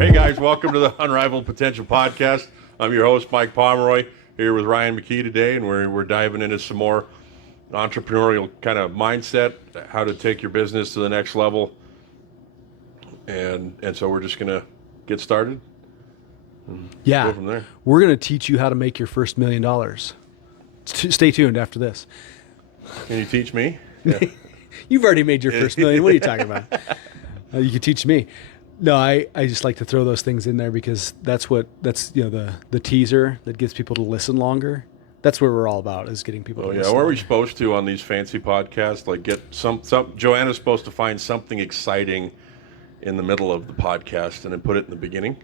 Hey guys, welcome to the Unrivaled Potential Podcast. I'm your host, Mike Pomeroy, here with Ryan McKee today, and we're diving into some more entrepreneurial kind of mindset, how to take your business to the next level. And so we're just going to get started. Yeah, go from there. We're going to teach you how to make your first $1 million. Stay tuned after this. Can you teach me? Yeah. You've already made your first million. What are you talking about? You can teach me. No, I just like to throw those things in there because that's the teaser that gets people to listen longer. That's what we're all about, is getting people to listen. What are we supposed to on these fancy podcasts? Like get some Joanna's supposed to find something exciting in the middle of the podcast and then put it in the beginning.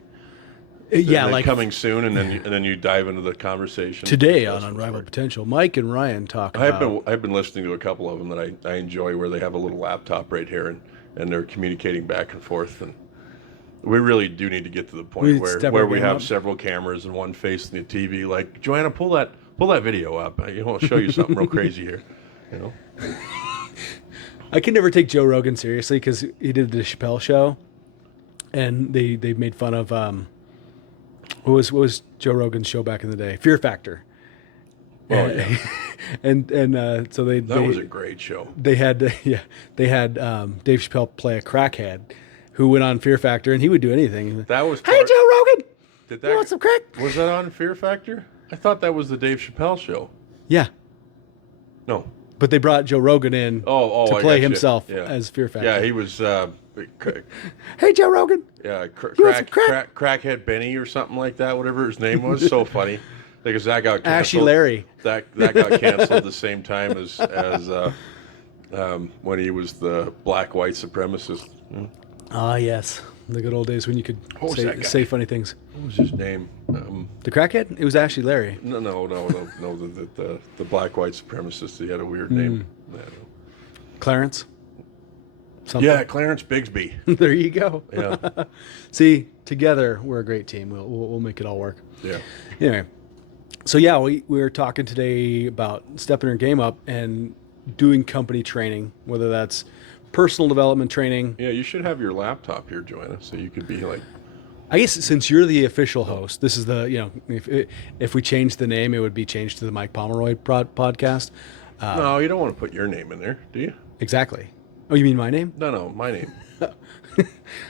Yeah, like coming soon, and then you dive into the conversation. Today on Unrivaled Potential, Mike and Ryan talk about. I've been listening to a couple of them that I enjoy, where they have a little laptop right here and they're communicating back and forth, and we really do need to get to the point where we have several cameras and one facing the TV. Like, Joanna, pull that video up. I'll show you something real crazy here. I can never take Joe Rogan seriously because he did the Chappelle Show, and they made fun of. What was Joe Rogan's show back in the day? Fear Factor. Oh yeah. and so that was a great show. They had Dave Chappelle play a crackhead who went on Fear Factor, and he would do anything. That was Hey Joe Rogan, you want some crack? Was that on Fear Factor? I thought that was the Dave Chappelle show. Yeah. No. But they brought Joe Rogan in to play himself as Fear Factor. Yeah, he was. Hey Joe Rogan. Yeah, crackhead Benny or something like that. Whatever his name was, so funny because that got canceled. Ashy Larry. That got canceled the same time as when he was the black white supremacist. Ah, yes, the good old days when you could say funny things. What was his name? The crackhead? It was Ashy Larry. No. The black white supremacist. He had a weird name. Clarence. Something. Yeah, Clarence Bigsby. There you go. Yeah. See, together we're a great team. We'll make it all work. Yeah. Anyway, so yeah, we're talking today about stepping our game up and doing company training, whether that's personal development training. Yeah, you should have your laptop here, Joanna, so you could be like. I guess since you're the official host, this is the if we change the name, it would be changed to the Mike Pomeroy podcast. No, you don't want to put your name in there, do you? Exactly. Oh, you mean my name? No, my name. I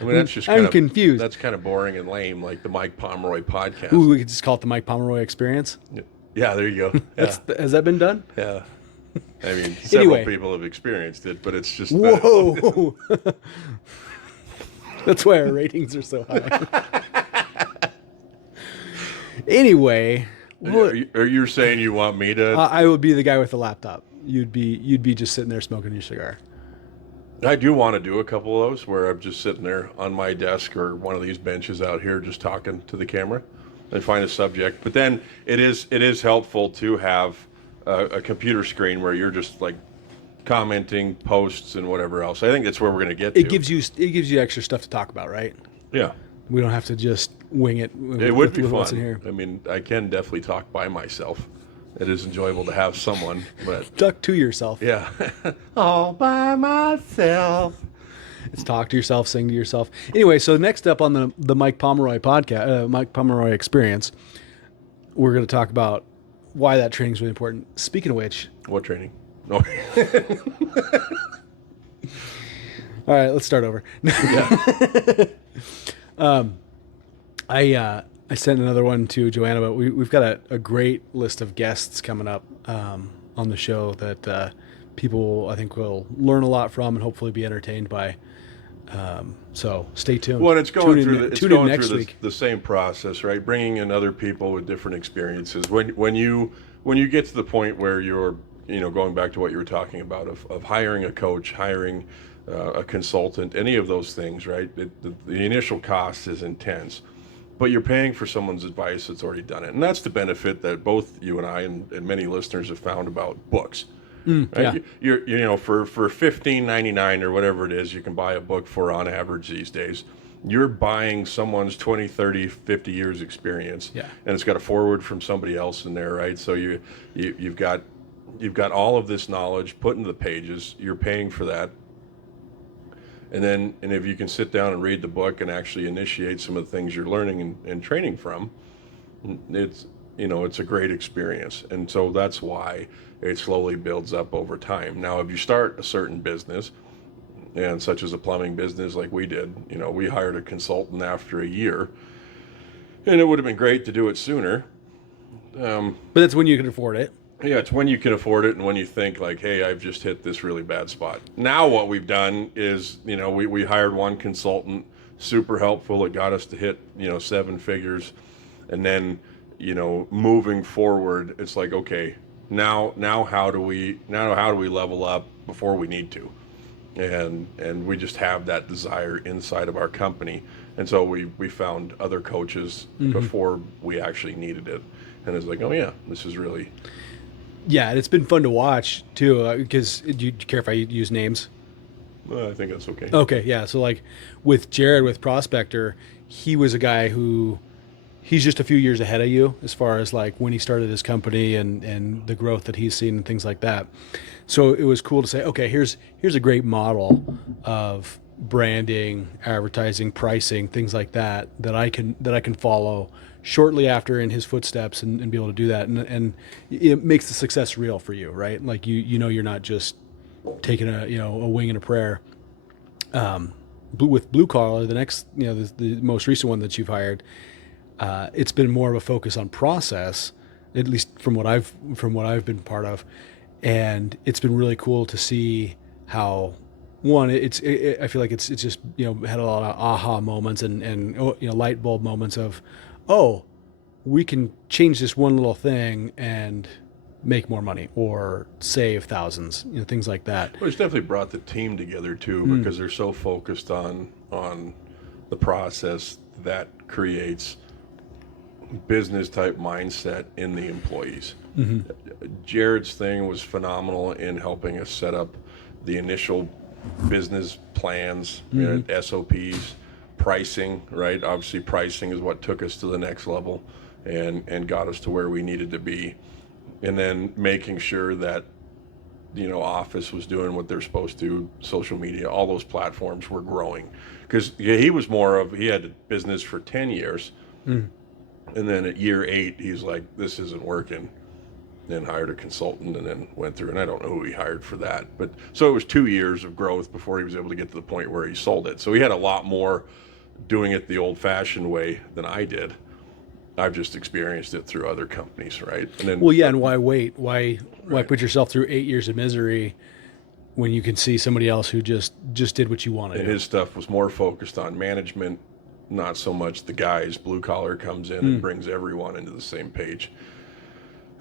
mean, that's just I'm confused. That's kind of boring and lame, like the Mike Pomeroy podcast. Ooh, we could just call it the Mike Pomeroy Experience. Yeah, there you go. Yeah. Has that been done? Yeah. I mean, several people have experienced it, but it's just... Whoa! That's why our ratings are so high. Anyway... Are you saying you want me to... I would be the guy with the laptop. You'd be just sitting there smoking your cigar. I do want to do a couple of those where I'm just sitting there on my desk or one of these benches out here just talking to the camera and find a subject. But then it is helpful to have a computer screen where you're just like commenting posts and whatever else. I think that's where we're going to get to. It gives you extra stuff to talk about, right? Yeah. We don't have to just wing it. It would be fun. What's in here. I mean, I can definitely talk by myself. It is enjoyable to have someone, but talk to yourself. Yeah, all by myself. It's talk to yourself, sing to yourself. Anyway, so next up on the Mike Pomeroy podcast, Mike Pomeroy Experience, we're going to talk about why that training is really important. Speaking of which, what training? No. All right, let's start over. Yeah. I sent another one to Joanna, but we've got a great list of guests coming up on the show that people, I think, will learn a lot from and hopefully be entertained by. So stay tuned. Well, it's going through the same process, right? Bringing in other people with different experiences. When you get to the point where you're, going back to what you were talking about of hiring a coach, hiring a consultant, any of those things, right? The initial cost is intense. But you're paying for someone's advice that's already done it. And that's the benefit that both you and I and many listeners have found about books. Right? Yeah. You're for $15.99 or whatever it is, you can buy a book for on average these days. You're buying someone's 20, 30, 50 years experience. Yeah. And it's got a forward from somebody else in there, right? So you've got all of this knowledge put into the pages. You're paying for that. And if you can sit down and read the book and actually initiate some of the things you're learning and training from, it's, it's a great experience. And so that's why it slowly builds up over time. Now, if you start a certain business, and such as a plumbing business like we did, we hired a consultant after a year, and it would have been great to do it sooner. But that's when you can afford it. Yeah, it's when you can afford it and when you think like, hey, I've just hit this really bad spot. Now what we've done is, we hired one consultant, super helpful. It got us to hit, 7 figures. And then, moving forward, it's like, okay, now how do we level up before we need to? And we just have that desire inside of our company. And so we found other coaches before we actually needed it. And it's like, oh yeah, this is really... Yeah, and it's been fun to watch too, because do you care if I use names? I think that's okay. Okay, yeah. So like with Jared, with Prospector, he was a guy who he's just a few years ahead of you as far as like when he started his company and the growth that he's seen and things like that. So it was cool to say, okay, here's a great model of branding, advertising, pricing, things like that I can follow shortly after in his footsteps and be able to do that. And it makes the success real for you, right? Like you're not just taking a wing and a prayer. With Blue Collar, the next, the most recent one that you've hired, it's been more of a focus on process, at least from what I've been part of. And it's been really cool to see how one, I feel like it's just, had a lot of aha moments and light bulb moments of, oh, we can change this one little thing and make more money or save thousands, things like that. Well, it's definitely brought the team together too, because they're so focused on the process that creates business type mindset in the employees. Jared's thing was phenomenal in helping us set up the initial business plans, SOPs, pricing, right? Obviously pricing is what took us to the next level and got us to where we needed to be. And then making sure that, Office was doing what they're supposed to, social media, all those platforms were growing. Because he was he had a business for 10 years. And then at year 8, he's like, this isn't working. Then hired a consultant and then went through, and I don't know who he hired for that. But so it was 2 years of growth before he was able to get to the point where he sold it. So he had a lot more doing it the old fashioned way than I did. I've just experienced it through other companies, right? And then, well, yeah, and why wait? Why put yourself through 8 years of misery when you can see somebody else who just did what you wanted? And his stuff was more focused on management, not so much the guys. Blue Collar comes in and brings everyone into the same page.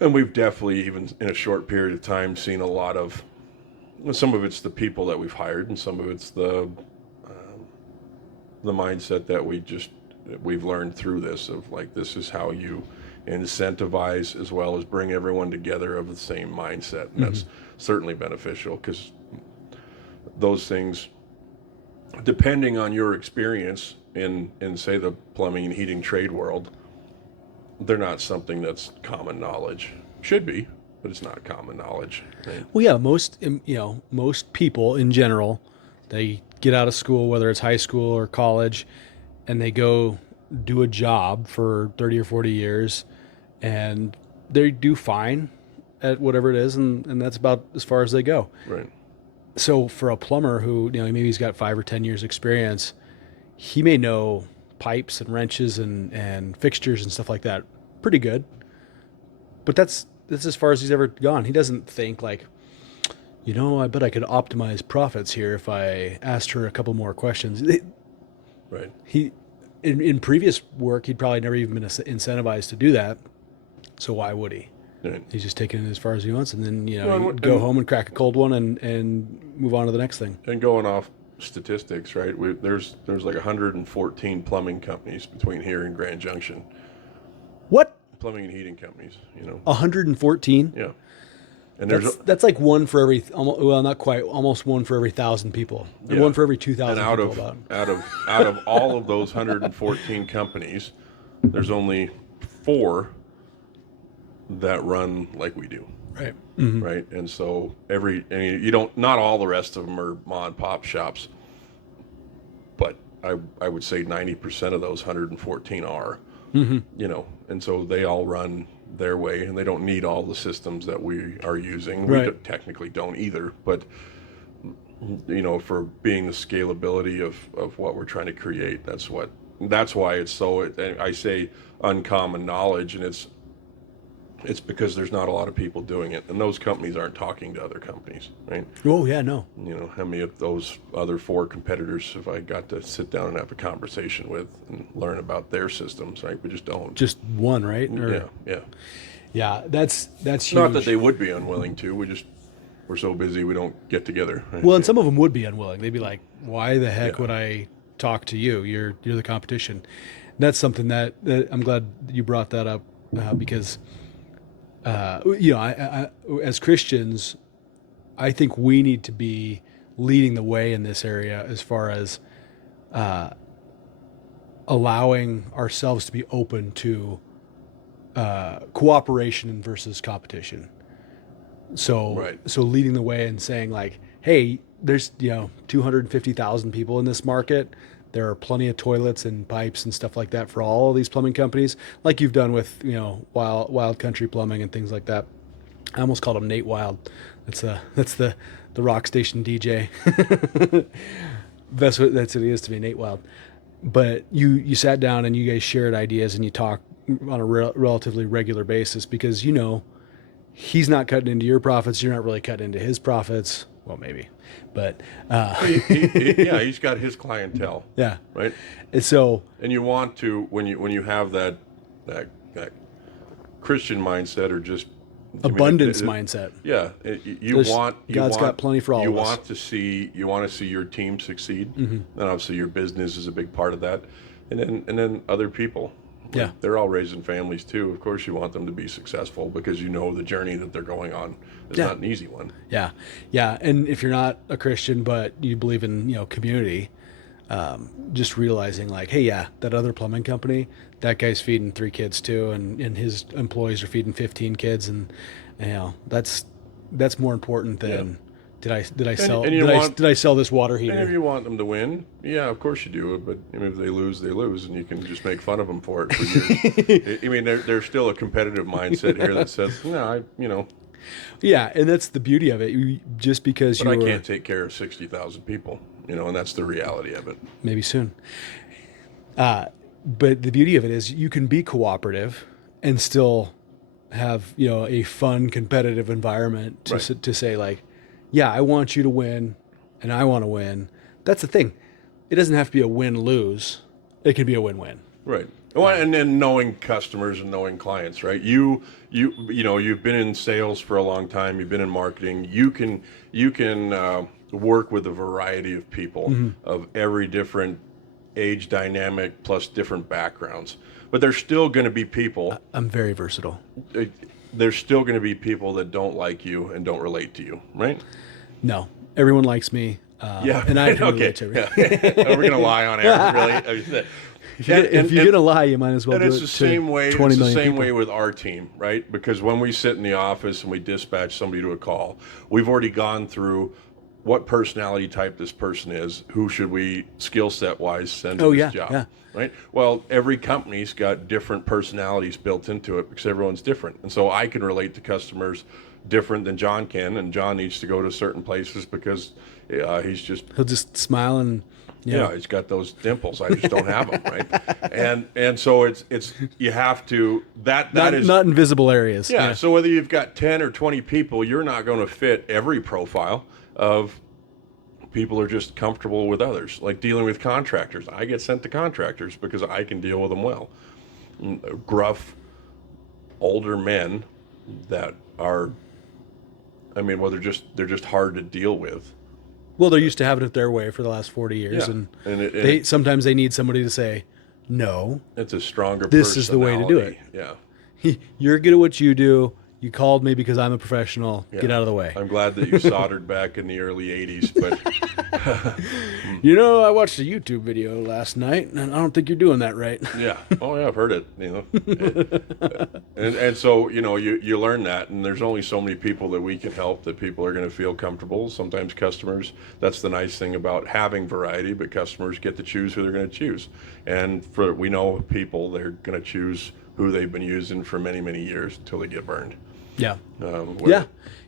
And we've definitely, even in a short period of time, seen a lot of, some of it's the people that we've hired, and some of it's the mindset that we've learned through this, of like, this is how you incentivize as well as bring everyone together of the same mindset. And that's certainly beneficial, because those things, depending on your experience in say the plumbing and heating trade world, they're not something that's common knowledge. Should be, but it's not common knowledge. Right? Well, yeah, most people in general, they get out of school, whether it's high school or college, and they go do a job for 30 or 40 years, and they do fine at whatever it is, and that's about as far as they go. Right. So for a plumber who, maybe he's got 5 or 10 years experience, he may know pipes and wrenches and fixtures and stuff like that pretty good, but that's as far as he's ever gone. He doesn't think like, I bet I could optimize profits here if I asked her a couple more questions. Right. He, in previous work, he'd probably never even been incentivized to do that. So why would he? Right. He's just taking it as far as he wants, and then go home and crack a cold one and move on to the next thing. And going off statistics, right? There's like 114 plumbing companies between here and Grand Junction. What? Plumbing and heating companies, 114? Yeah. And that's like one for every, well, not quite, almost one for every 1,000 people. Yeah. One for every 2,000 people. Out of all of those 114 companies, there's only 4 that run like we do. Right. Right. And so not all the rest of them are mom and pop shops, but I would say 90% of those 114 are, and so they all run their way, and they don't need all the systems that we are using. Right. We technically don't either, but for being the scalability of what we're trying to create, that's why it's so, I say uncommon knowledge, and it's because there's not a lot of people doing it, and those companies aren't talking to other companies, right? Oh yeah, no. How many of those other 4 competitors have I got to sit down and have a conversation with and learn about their systems, right? We just don't. Just one, right? Yeah. That's huge. Not that they would be unwilling to. We're so busy we don't get together. Right? Well, and some of them would be unwilling. They'd be like, "Why the heck would I talk to you? You're the competition." That's something that I'm glad you brought that up because. I, as Christians, I think we need to be leading the way in this area as far as allowing ourselves to be open to cooperation versus competition. So leading the way and saying like, hey, there's 250,000 people in this market. There are plenty of toilets and pipes and stuff like that for all of these plumbing companies, like you've done with Wild Country Plumbing and things like that. I almost called him Nate Wild. That's the rock station DJ. That's what he is to me, Nate Wild. But you sat down and you guys shared ideas and you talk on a relatively regular basis because he's not cutting into your profits. You're not really cutting into his profits. Well, maybe, but he's got his clientele. Yeah, right. And you want to when you have that Christian mindset or just abundance mindset. Yeah, God's got plenty for all of us. You want to see your team succeed, mm-hmm. and obviously your business is a big part of that, and then other people. Yeah, they're all raising families too. Of course, you want them to be successful because the journey that they're going on is not an easy one. Yeah, and if you're not a Christian but you believe in community, just realizing like, hey, that other plumbing company, that guy's feeding 3 kids too, and his employees are feeding 15 kids, and that's more important than did I sell this water heater? And if you want them to win, yeah, of course you do. But if they lose, they lose, and you can just make fun of them for it for years. There's still a competitive mindset here that says, no, Yeah, and that's the beauty of it. Just because I can't take care of 60,000 people, and that's the reality of it. Maybe soon. But the beauty of it is you can be cooperative and still have a fun, competitive environment to say like, yeah, I want you to win, and I want to win. That's the thing. It doesn't have to be a win-lose. It can be a win-win. Right. Well, and then knowing customers and knowing clients, right? You've been in sales for a long time. You've been in marketing. You can work with a variety of people mm-hmm. of every different age dynamic plus different backgrounds. But there's still going to be people. I'm very versatile. There's still going to be people that don't like you and don't relate to you, right? No, everyone likes me. And I can relate to everyone. Yeah. Are we going to lie on air? Really? If you're going to lie, you might as well do it to 20 million people. It's the same way with our team, right? Because when we sit in the office and we dispatch somebody to a call, we've already gone through what personality type this person is, who should we skill set wise send to this job, right? Well, every company's got different personalities built into it because everyone's different. And so I can relate to customers different than John can, and John needs to go to certain places because he'll just smile and he's got those dimples. I just don't have them, right? And so it's you have to that is not invisible areas. Yeah. So whether you've got 10 or 20 people, you're not going to fit every profile of people are just comfortable with others. Like dealing with contractors, I get sent to contractors because I can deal with them well. Gruff, older men that are, they're just hard to deal with. Well, they're used to having it their way for the last 40 years, and sometimes they need somebody to say, no. It's a stronger This is the way to do it. Yeah. You're good at what you do. You called me because I'm a professional. Yeah. Get out of the way. I'm glad that you soldered back in the early 80s, but I watched a YouTube video last night, and I don't think you're doing that right. Yeah. Oh, yeah, I've heard it. And so you learn that, and there's only so many people that we can help that people are going to feel comfortable. Sometimes customers. That's the nice thing about having variety, but customers get to choose who they're going to choose. And we know people they're going to choose who they've been using for many, many years until they get burned. Yeah.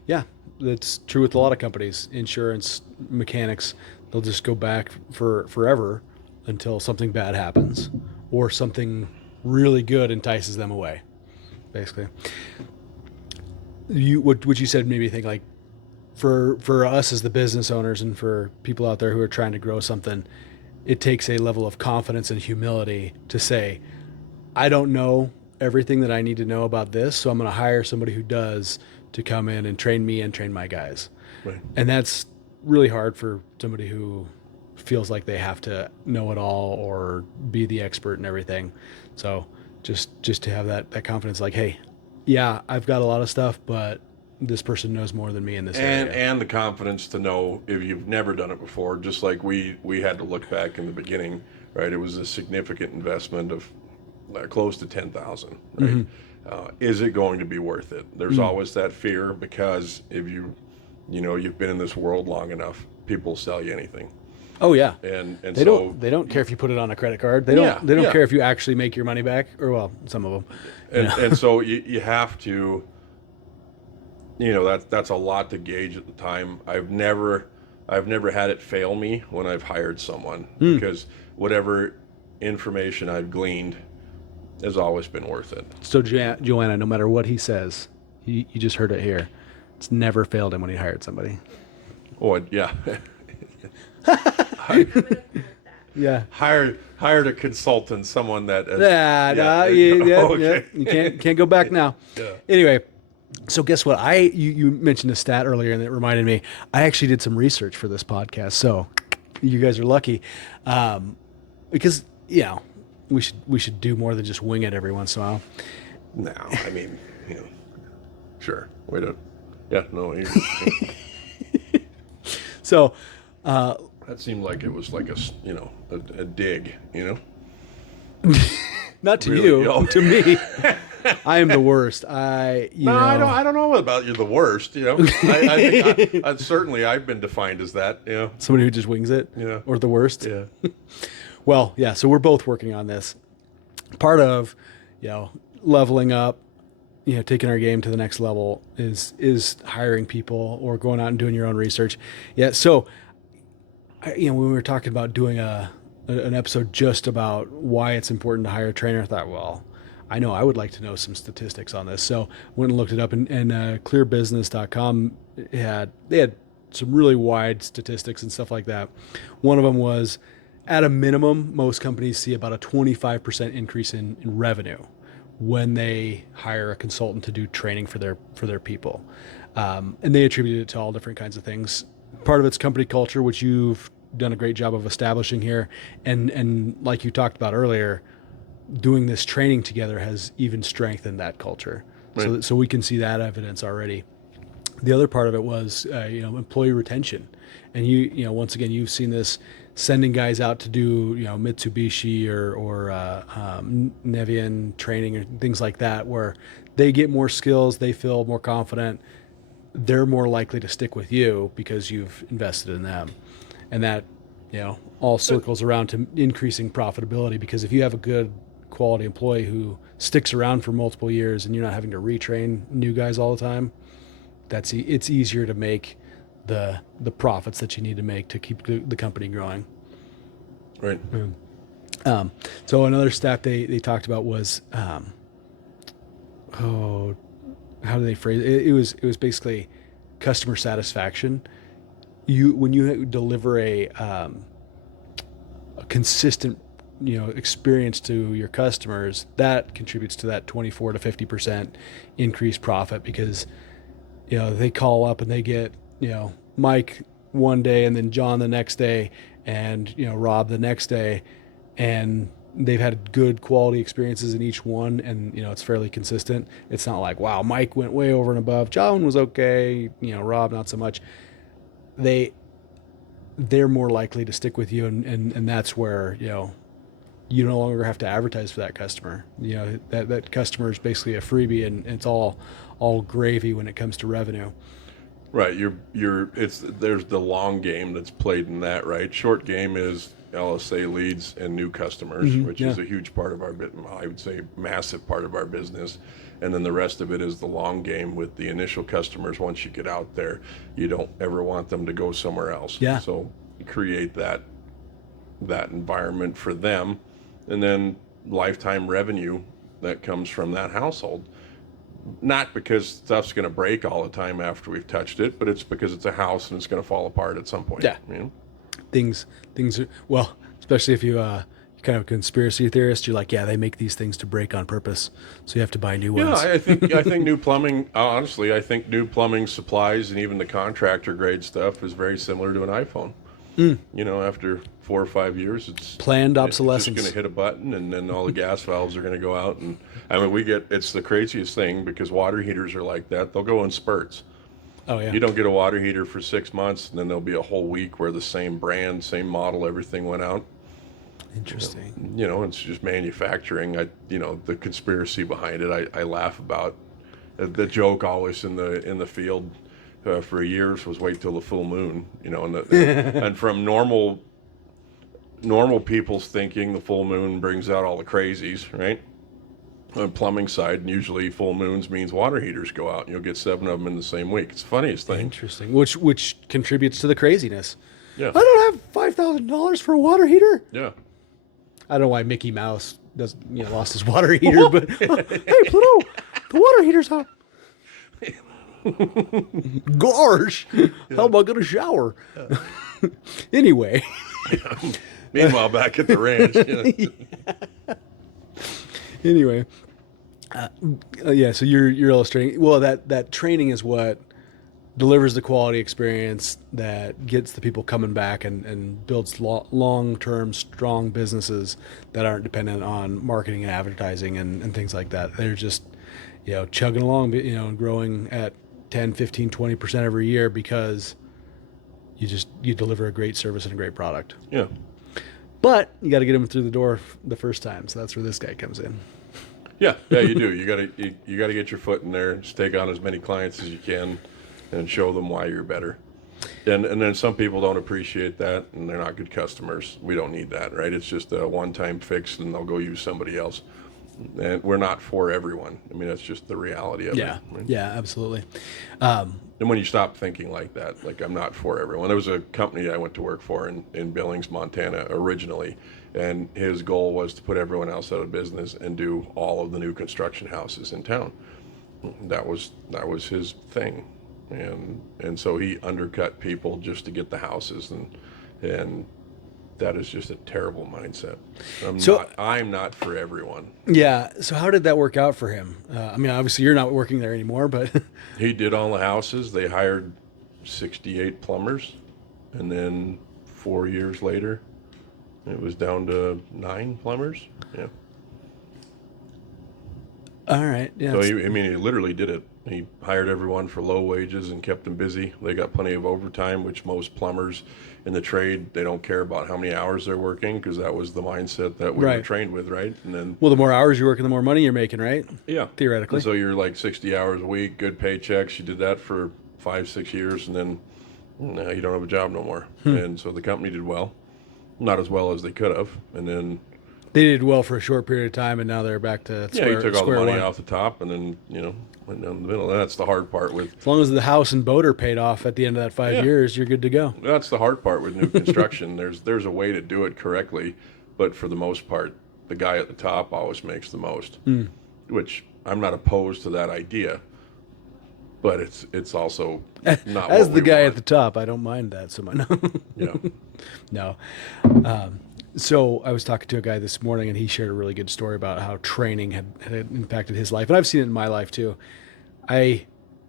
Yeah. That's true with a lot of companies, insurance, mechanics. They'll just go back for forever until something bad happens or something really good entices them away, basically. What you said made me think, like, for us as the business owners and for people out there who are trying to grow something, it takes a level of confidence and humility to say, I don't know everything that I need to know about this, so I'm going to hire somebody who does to come in and train me and train my guys. Right. And that's really hard for somebody who feels like they have to know it all or be the expert in everything. So just to have that confidence, like, hey, yeah, I've got a lot of stuff, but this person knows more than me in this area. And the confidence to know if you've never done it before, just like we had to look back in the beginning, right? It was a significant investment of close to $10,000, right? Mm-hmm. Is it going to be worth it? There's always that fear, because if you've been in this world long enough, people sell you anything. Oh yeah, and they don't care if you put it on a credit card. They don't care if you actually make your money back, or well, some of them. And so you have to, that's a lot to gauge at the time. I've never had it fail me when I've hired someone, because whatever information I've gleaned has always been worth it. So Joanna, no matter what he says, you just heard it here. It's never failed him when he hired somebody. Oh yeah. Yeah. Hired a consultant, someone that. You can't go back now. Yeah. Anyway, so guess what? You mentioned a stat earlier, and it reminded me. I actually did some research for this podcast, so you guys are lucky, because we should do more than just wing it every once in a while. No, I mean, sure. Wait a. Yeah, no. So. That seemed like it was like a dig, Not to really, you, to me. I am the worst. I don't know about you're the worst. I think certainly I've been defined as that. Somebody who just wings it. Yeah. Or the worst. Yeah. Well, yeah. So we're both working on this. Part of, leveling up, taking our game to the next level is hiring people or going out and doing your own research. Yeah. So, when we were talking about doing an episode just about why it's important to hire a trainer, I thought, well, I know I would like to know some statistics on this. So went and looked it up, and clearbusiness.com they had some really wide statistics and stuff like that. One of them was, at a minimum, most companies see about a 25% increase in revenue when they hire a consultant to do training for their people. And they attributed it to all different kinds of things. Part of it's company culture, which you've done a great job of establishing here. And like you talked about earlier, doing this training together has even strengthened that culture. Right. So we can see that evidence already. The other part of it was, employee retention. And once again, you've seen this, sending guys out to do, Mitsubishi or Nevian training or things like that, where they get more skills, they feel more confident, they're more likely to stick with you because you've invested in them. And that, all circles around to increasing profitability, because if you have a good quality employee who sticks around for multiple years and you're not having to retrain new guys all the time, it's easier to make the profits that you need to make to keep the company growing. Right. So another stat they talked about was, how do they phrase it? It was basically customer satisfaction. When you deliver a consistent experience to your customers, that contributes to that 24 to 50% increased profit, because they call up and they get Mike one day and then John the next day and Rob the next day, and they've had good quality experiences in each one, and it's fairly consistent. It's not like, wow, Mike went way over and above, John was okay, Rob not so much. they're more likely to stick with you, and that's where, you no longer have to advertise for that customer. That customer is basically a freebie, and it's all gravy when it comes to revenue. Right. There's the long game that's played in that, right? Short game is LSA leads and new customers, which is a huge part of our business. I would say massive part of our business. And then the rest of it is the long game with the initial customers. Once you get out there, you don't ever want them to go somewhere else. Yeah. So create that environment for them, and then lifetime revenue that comes from that household. Not because stuff's going to break all the time after we've touched it, but it's because it's a house and it's going to fall apart at some point. Yeah. Things are, well, especially if you're kind of a conspiracy theorist, you're like, yeah, they make these things to break on purpose, so you have to buy new ones. Yeah, I think new plumbing. Honestly, I think new plumbing supplies and even the contractor grade stuff is very similar to an iPhone. After 4 or 5 years, it's planned obsolescence. It's just going to hit a button, and then all the gas valves are going to go out. And I mean, it's the craziest thing because water heaters are like that. They'll go in spurts. Oh yeah. You don't get a water heater for 6 months, and then there'll be a whole week where the same brand, same model, everything went out. Interesting. It's just manufacturing. The conspiracy behind it, I laugh about. The joke always in the field for years was wait till the full moon. And from normal people's thinking, the full moon brings out all the crazies, right? On the plumbing side, and usually full moons means water heaters go out, and you'll get 7 of them in the same week. It's the funniest thing. Interesting. Which contributes to the craziness. Yeah. I don't have $5,000 for a water heater. Yeah. I don't know why Mickey Mouse lost his water heater, but hey Pluto, the water heater's out. Gosh, how am I gonna shower? Anyway. Meanwhile, back at the ranch. Anyway, so you're illustrating. Well, that training is what delivers the quality experience that gets the people coming back and builds long-term strong businesses that aren't dependent on marketing and advertising and things like that. They're just, chugging along, growing at 10, 15, 20% every year because you deliver a great service and a great product. Yeah. But you got to get them through the door the first time. So that's where this guy comes in. Yeah, you do. You got to get your foot in there, just take on as many clients as you can, and show them why you're better. And then some people don't appreciate that, and they're not good customers. We don't need that, right? It's just a one-time fix, and they'll go use somebody else. And we're not for everyone. I mean, that's just the reality of it. Right? Yeah, absolutely. And when you stop thinking like that, like I'm not for everyone. There was a company I went to work for in Billings, Montana originally, and his goal was to put everyone else out of business and do all of the new construction houses in town. That was his thing. And so he undercut people just to get the houses, and that is just a terrible mindset. I'm not for everyone. Yeah. So how did that work out for him? Obviously you're not working there anymore, but he did all the houses. They hired 68 plumbers, and then 4 years later, it was down to 9 plumbers. Yeah. All right. Yeah. So he literally did it. He hired everyone for low wages and kept them busy. They got plenty of overtime, which most plumbers in the trade, they don't care about how many hours they're working because that was the mindset that we were trained with, right? And then, well, the more hours you're working, the more money you're making, right? Yeah, theoretically. And so you're like 60 hours a week, good paychecks. You did that for 5-6 years, and then now you don't have a job no more. And so the company did well, not as well as they could have, and then they did well for a short period of time, and now they're back to square. You took all the money one. off the top, and then went down the middle. And that's the hard part with. As long as the house and boat are paid off at the end of that 5 years, you're good to go. That's the hard part with new construction. There's a way to do it correctly, but for the most part, the guy at the top always makes the most. Which I'm not opposed to that idea, but it's also not. As the guy at the top, I don't mind that so much. No. So I was talking to a guy this morning, and he shared a really good story about how training had impacted his life, and I've seen it in my life too. I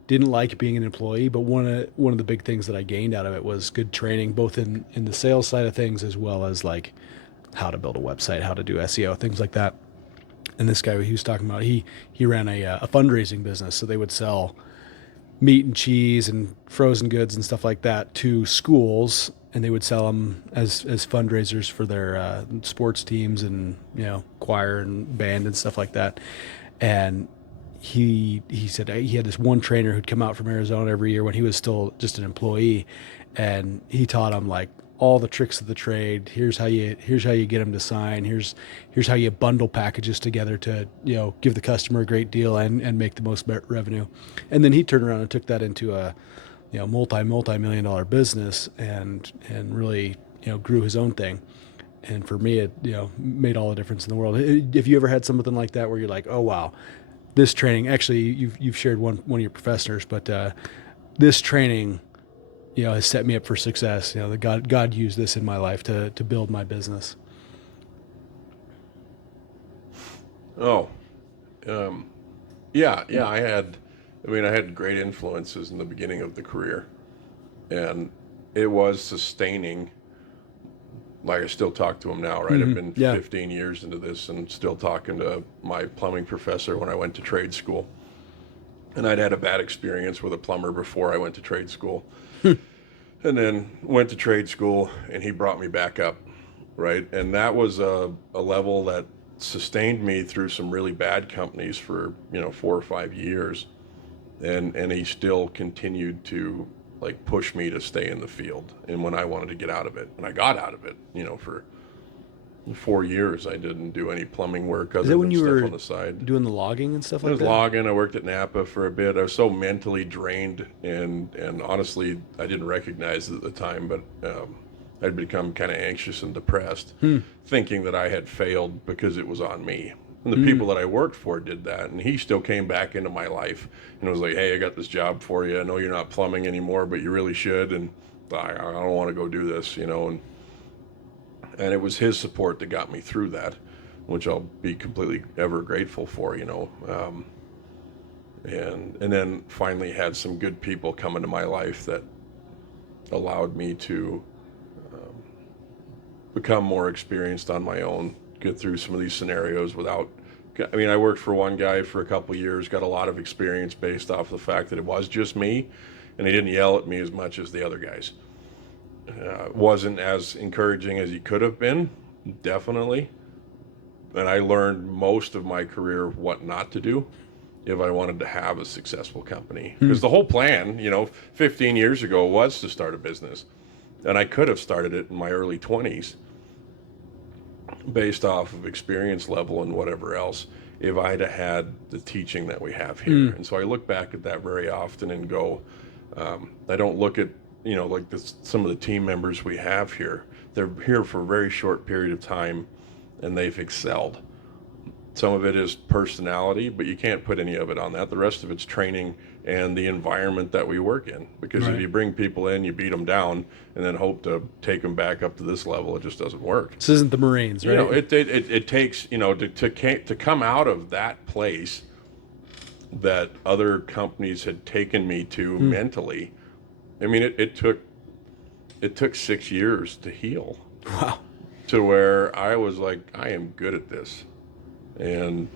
didn't like being an employee, but one of the big things that I gained out of it was good training, both in the sales side of things as well as like how to build a website, how to do SEO, things like that. And this guy he was talking about, he ran a fundraising business, so they would sell meat and cheese and frozen goods and stuff like that to schools, and they would sell them as fundraisers for their sports teams and choir and band and stuff like that. And he said he had this one trainer who'd come out from Arizona every year when he was still just an employee, and he taught him like all the tricks of the trade. Here's how you get them to sign. Here's how you bundle packages together to give the customer a great deal and make the most revenue. And then he turned around and took that into a multi-million-dollar business and really grew his own thing. And for me, it made all the difference in the world. Have you ever had something like that where you're like, oh wow, this training? Actually, you've shared one of your professors, but this training has set me up for success. The God used this in my life to build my business. Oh, yeah. I had great influences in the beginning of the career, and it was sustaining. Like, I still talk to him now, right? Mm-hmm. I've been 15 years into this and still talking to my plumbing professor when I went to trade school. And I'd had a bad experience with a plumber before I went to trade school. And then went to trade school, and he brought me back up, right? And that was a level that sustained me through some really bad companies for 4 or 5 years. And he still continued to like push me to stay in the field, and when I wanted to get out of it, and I got out of it, for 4 years I didn't do any plumbing work other than stuff on the side. Doing the logging and stuff like that? I was logging. I worked at Napa for a bit. I was so mentally drained, and honestly, I didn't recognize it at the time, but I'd become kind of anxious and depressed, thinking that I had failed because it was on me. And the people that I worked for did that, and he still came back into my life and was like, hey, I got this job for you. I know you're not plumbing anymore, but you really should, and I don't want to go do this, and it was his support that got me through that, which I'll be completely ever grateful for, and then finally had some good people come into my life that allowed me to become more experienced on my own, get through some of these scenarios without. I worked for one guy for a couple of years, got a lot of experience based off the fact that it was just me, and he didn't yell at me as much as the other guys. Wasn't as encouraging as he could have been, definitely. And I learned most of my career what not to do if I wanted to have a successful company. Because the whole plan, 15 years ago was to start a business. And I could have started it in my early 20s based off of experience level and whatever else if I'd have had the teaching that we have here. And so I look back at that very often and go, I don't look at, like some of the team members we have here. They're here for a very short period of time and they've excelled. Some of it is personality, but you can't put any of it on that. The rest of it's training and the environment that we work in. Because if you bring people in, you beat them down, and then hope to take them back up to this level, it just doesn't work. This isn't the Marines, right? It takes, to come out of that place that other companies had taken me to mentally. It took 6 years to heal. Wow. To where I was like, I am good at this. And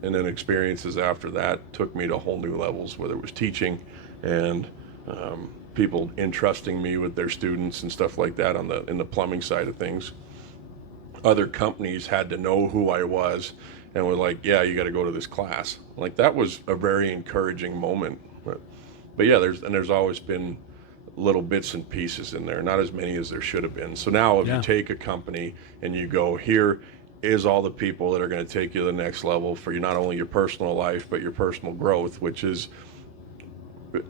then experiences after that took me to whole new levels, whether it was teaching and people entrusting me with their students and stuff like that in the plumbing side of things. Other companies had to know who I was and were like, yeah, you got to go to this class. Like, that was a very encouraging moment. But yeah, there's always been little bits and pieces in there, not as many as there should have been. So now if you take a company and you go, here is all the people that are going to take you to the next level for not only your personal life, but your personal growth, which is,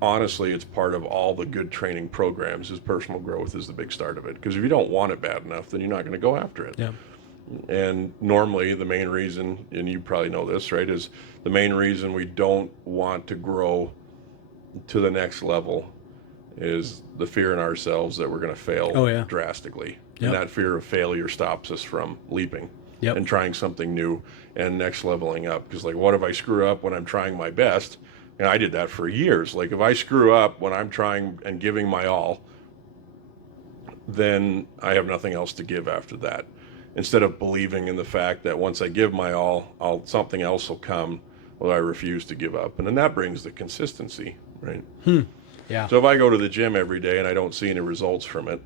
honestly, it's part of all the good training programs. Is personal growth is the big start of it. Because if you don't want it bad enough, then you're not going to go after it. Yeah. And normally the main reason, and you probably know this, right, is the main reason we don't want to grow to the next level is the fear in ourselves that we're going to fail drastically. Yep. And that fear of failure stops us from leaping. Yep. And trying something new and next leveling up. Because, like, what if I screw up when I'm trying my best? And I did that for years. Like, if I screw up when I'm trying and giving my all, then I have nothing else to give after that. Instead of believing in the fact that once I give my all, something else will come Well, I refuse to give up. And then that brings the consistency, right? Yeah. So if I go to the gym every day and I don't see any results from it,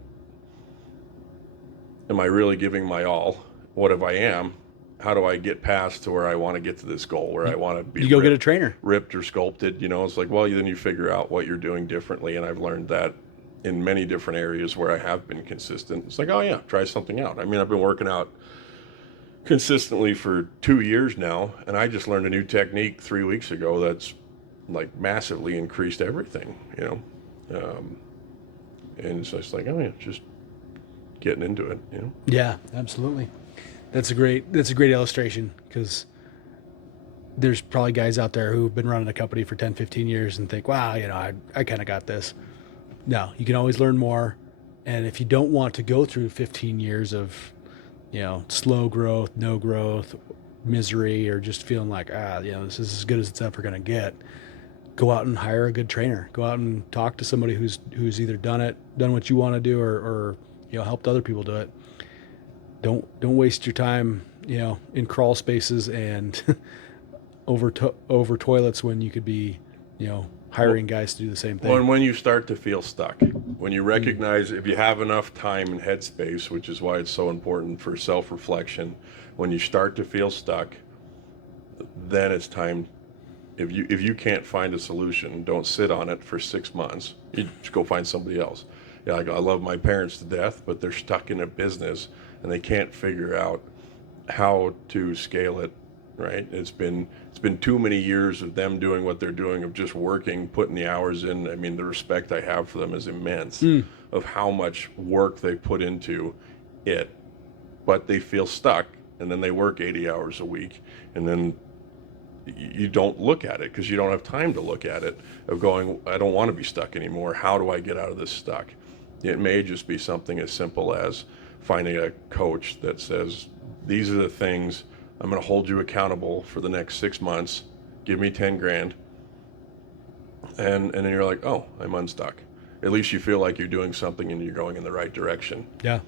am I really giving my all? What if I am? How do I get past to where I want to get to this goal, where I want to be You go get a trainer. ripped or sculpted? It's like, well, then you figure out what you're doing differently. And I've learned that in many different areas where I have been consistent. It's like, oh yeah, try something out. I mean, I've been working out consistently for 2 years now, and I just learned a new technique 3 weeks ago that's like massively increased everything, and so it's like, oh yeah, just getting into it. Yeah, absolutely. That's a great illustration, because there's probably guys out there who've been running a company for 10, 15 years and think, wow, I kind of got this. No, you can always learn more. And if you don't want to go through 15 years of, slow growth, no growth, misery, or just feeling like, this is as good as it's ever going to get, go out and hire a good trainer. Go out and talk to somebody who's either done what you want to do, or helped other people do it. Don't waste your time, in crawl spaces and over toilets when you could be, hiring guys to do the same thing. Well, and when you start to feel stuck, when you recognize, if you have enough time and headspace, which is why it's so important for self-reflection, when you start to feel stuck, then it's time. If you can't find a solution, don't sit on it for 6 months. You just go find somebody else. Yeah, I love my parents to death, but they're stuck in a business and they can't figure out how to scale it. Right? It's been too many years of them doing what they're doing, of just working, putting the hours in. I mean, the respect I have for them is immense, of how much work they put into it. But they feel stuck, and then they work 80 hours a week, and then you don't look at it because you don't have time to look at it, of going, I don't want to be stuck anymore. How do I get out of this stuck? It may just be something as simple as finding a coach that says, these are the things I'm going to hold you accountable for the next 6 months. Give me 10 grand. And then you're like, oh, I'm unstuck. At least you feel like you're doing something and you're going in the right direction. Yeah.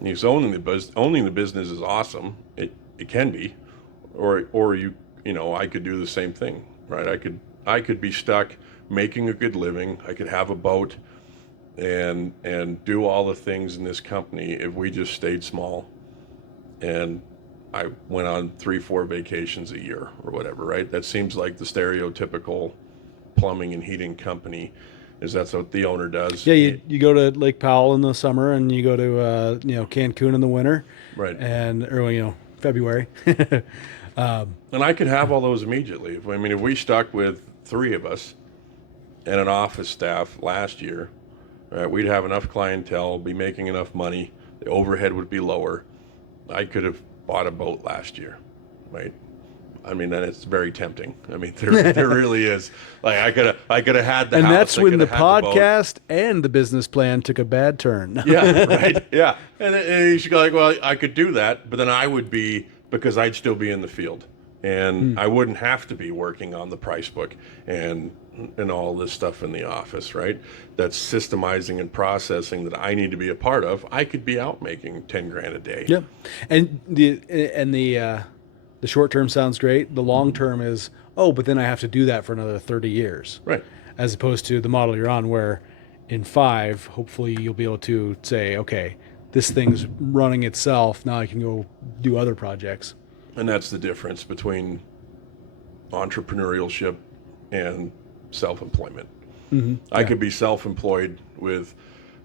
Because owning the business is awesome. It can be, or I could do the same thing, right? I could be stuck making a good living. I could have a boat and do all the things in this company if we just stayed small. And I went on 3-4 vacations a year or whatever, right? That seems like the stereotypical plumbing and heating company. That's what the owner does. Yeah, you go to Lake Powell in the summer, and you go to Cancun in the winter, right? And February. And I could have all those immediately. If we stuck with 3 of us and an office staff last year, right, we'd have enough clientele, be making enough money, the overhead would be lower. I could have bought a boat last year, right? Then it's very tempting. There really is. Like I could have had the and house. That's when the podcast and the business plan took a bad turn. Yeah, right. Yeah, and you should go like, well, I could do that, but then I would be, because I'd still be in the field, and I wouldn't have to be working on the price book and all this stuff in the office, right? That's systemizing and processing that I need to be a part of. I could be out making 10 grand a day. Yep. And the short term sounds great. The long term is, but then I have to do that for another 30 years. Right. As opposed to the model you're on, where in 5, hopefully you'll be able to say, okay, this thing's running itself. Now I can go do other projects. And that's the difference between entrepreneurship and self-employment. Mm-hmm. I could be self-employed with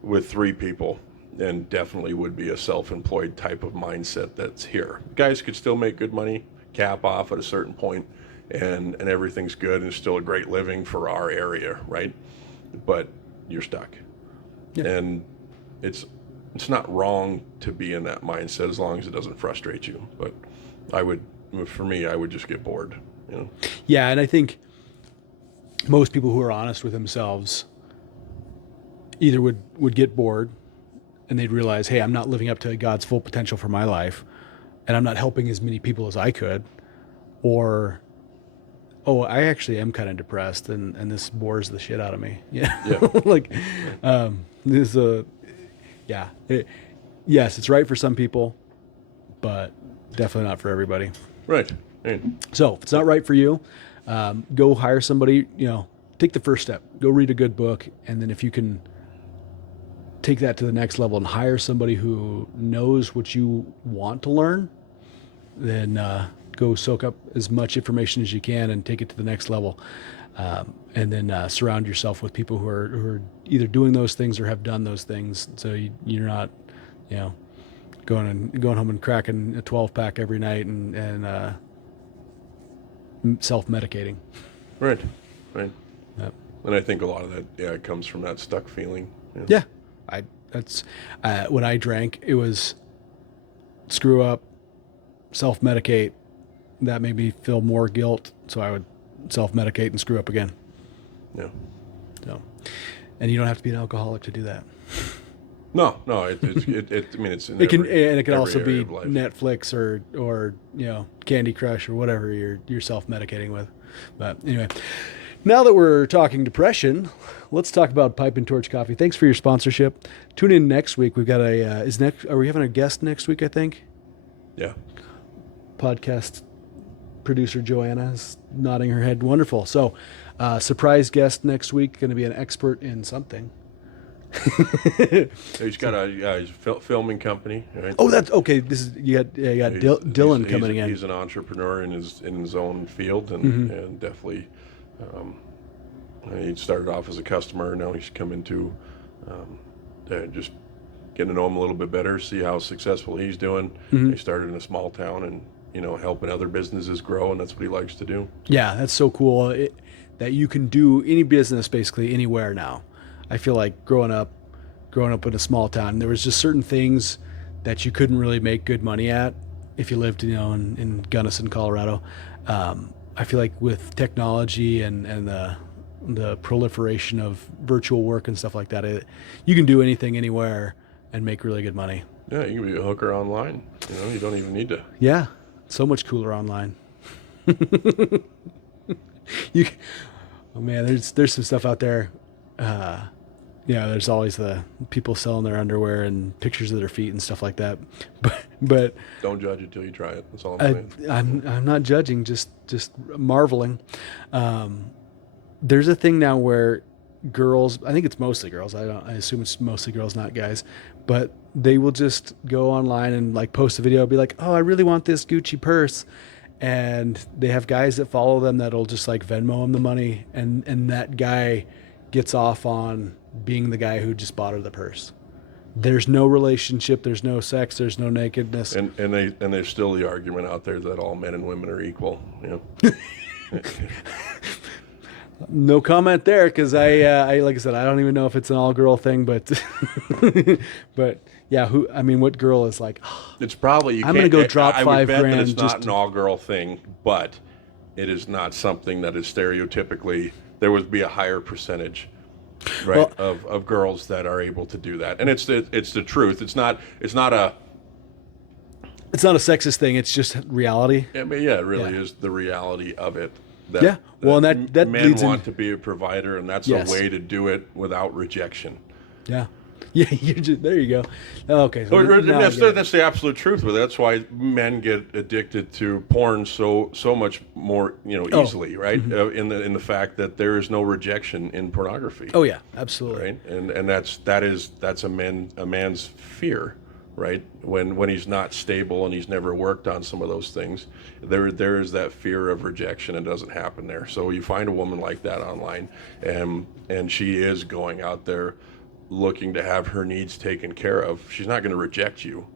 3 people, and definitely would be a self-employed type of mindset that's here. Guys could still make good money, cap off at a certain point, and everything's good, and it's still a great living for our area, right? But you're stuck. Yeah. And it's not wrong to be in that mindset as long as it doesn't frustrate you. But I would just get bored. Yeah, and I think most people who are honest with themselves either would get bored, and they'd realize, hey, I'm not living up to God's full potential for my life, and I'm not helping as many people as I could, or, I actually am kind of depressed, and this bores the shit out of me. Yeah. Yes, it's right for some people, but definitely not for everybody. Right. So if it's not right for you, Go hire somebody, take the first step, go read a good book. And then if you can take that to the next level and hire somebody who knows what you want to learn, then go soak up as much information as you can and take it to the next level. And then surround yourself with people who are either doing those things or have done those things. So you're not, going home and cracking a 12-pack every night and self-medicating. Right. Yep. And I think a lot of that, it comes from that stuck feeling. Yeah. That's when I drank, it was screw up, self-medicate. That made me feel more guilt, so I would self-medicate and screw up again. Yeah. So, and you don't have to be an alcoholic to do that. No. I mean, it's in it can also be life. Netflix or Candy Crush or whatever you're self-medicating with. But anyway, now that we're talking depression, let's talk about Pipe and Torch Coffee. Thanks for your sponsorship. Tune in next week. We've got are we having a guest next week? I think. Yeah. Podcast producer Joanna is nodding her head. Wonderful. So, surprise guest next week. Going to be an expert in something. He's got a filming company, right? Oh, that's okay. You got Dylan coming in. He's an entrepreneur in his own field, and definitely, he started off as a customer. Now he's come into just getting to know him a little bit better, see how successful he's doing. He started in a small town, and helping other businesses grow, and that's what he likes to do. Yeah, that's so cool that you can do any business basically anywhere now. I feel like growing up in a small town, there was just certain things that you couldn't really make good money at if you lived, in Gunnison, Colorado. I feel like with technology and the proliferation of virtual work and stuff like that, you can do anything anywhere and make really good money. Yeah, you can be a hooker online. You don't even need to. Yeah, so much cooler online. Oh man, there's some stuff out there. There's always the people selling their underwear and pictures of their feet and stuff like that. But don't judge it till you try it. That's all I'm saying. I'm not judging, just marveling. There's a thing now where girls, I think it's mostly girls. I assume it's mostly girls, not guys, but they will just go online and like post a video, be like, "Oh, I really want this Gucci purse." And they have guys that follow them that'll just like Venmo them the money, and that guy gets off on being the guy who just bought her the purse. There's no relationship, there's no sex, there's no nakedness. And there's still the argument out there that all men and women are equal. No comment there, because I like I said, I don't even know if it's an all girl thing, but but yeah, what girl is like, it's probably I'm gonna go drop I would bet $5,000. That it's not an all girl thing, but it is not something that is stereotypically, there would be a higher percentage, right, of girls that are able to do that. And it's the truth. It's not a sexist thing, it's just reality. It really is the reality of it. That men leads want to be a provider, and that's a way to do it without rejection. Yeah. Yeah, there you go. Okay, so that's the absolute truth. But that's why men get addicted to porn so much more, easily, right? In the fact that there is no rejection in pornography. Oh yeah, absolutely. Right, and that's a man's fear, right? When he's not stable and he's never worked on some of those things, there is that fear of rejection, and it doesn't happen there. So you find a woman like that online, and she is going out there looking to have her needs taken care of. She's not going to reject you,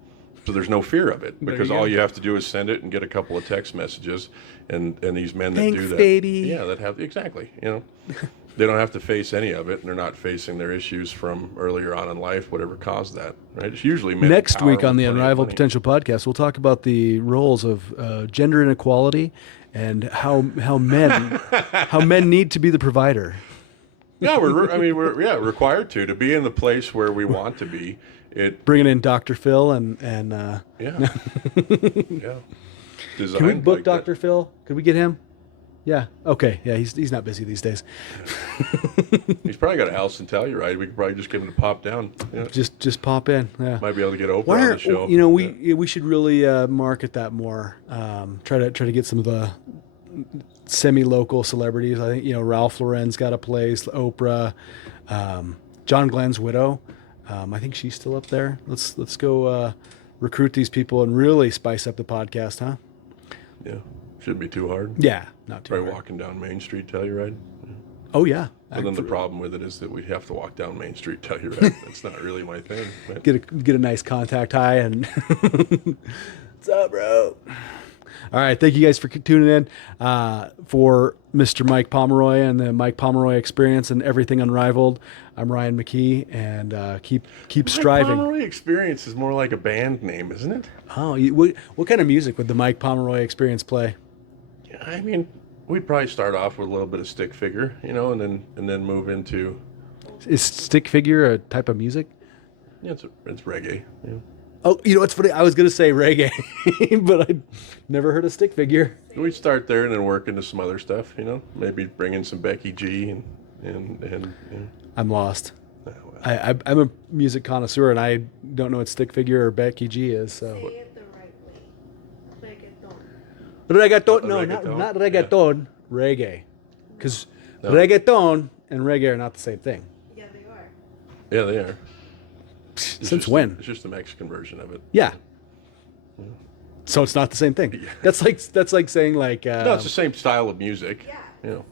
so there's no fear of it, because all you have to do is send it and get a couple of text messages, and these men that do that, baby. that have exactly, they don't have to face any of it, and they're not facing their issues from earlier on in life, whatever caused that, right? It's usually men. Next week on the Unrivaled Potential podcast, we'll talk about the roles of gender inequality and how men need to be the provider. Yeah, we're required to be in the place where we want to be. Bringing in Dr. Phil and yeah. Can we book like Dr. Phil? Could we get him? Yeah. Okay. Yeah, he's not busy these days. He's probably got a house in Telluride. We could probably just get him to pop down. Yeah. Just pop in. Yeah. Might be able to get Oprah on the show. We should really market that more. Try to get some of semi-local celebrities. I think, Ralph Lauren's got a place, Oprah, John Glenn's widow. I think she's still up there. Let's go recruit these people and really spice up the podcast, huh? Yeah. Shouldn't be too hard. Yeah, not too hard. Walking down Main Street, Telluride. Yeah. Oh, yeah. But then the problem with it is that we have to walk down Main Street, Telluride. That's not really my thing. But. Get a nice contact high and what's up, bro? All right, thank you guys for tuning in for Mr. Mike Pomeroy and the Mike Pomeroy Experience and everything Unrivaled. I'm Ryan McKee, and keep striving. Mike Pomeroy Experience is more like a band name, isn't it? Oh, what kind of music would the Mike Pomeroy Experience play? Yeah, I mean, we'd probably start off with a little bit of stick figure, and then move into. Is stick figure a type of music? Yeah, it's reggae. Yeah. Oh, what's funny? I was gonna say reggae, but I never heard of stick figure. We'd start there and then work into some other stuff. Maybe bring in some Becky G and. I'm lost. Oh, well. I'm a music connoisseur, and I don't know what stick figure or Becky G is. So. Say it the right way. Reggaeton. Reggaeton? No, not reggaeton. Yeah. Reggae, because reggaeton and reggae are not the same thing. Yeah, they are. Yeah, they are. Since when? It's just the Mexican version of it. Yeah. So it's not the same thing. Yeah. That's like saying like. No, it's the same style of music. Yeah. Same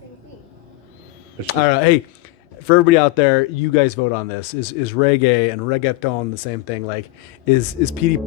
thing. All right, hey, for everybody out there, you guys vote on this. Is reggae and reggaeton the same thing? Like, is Petey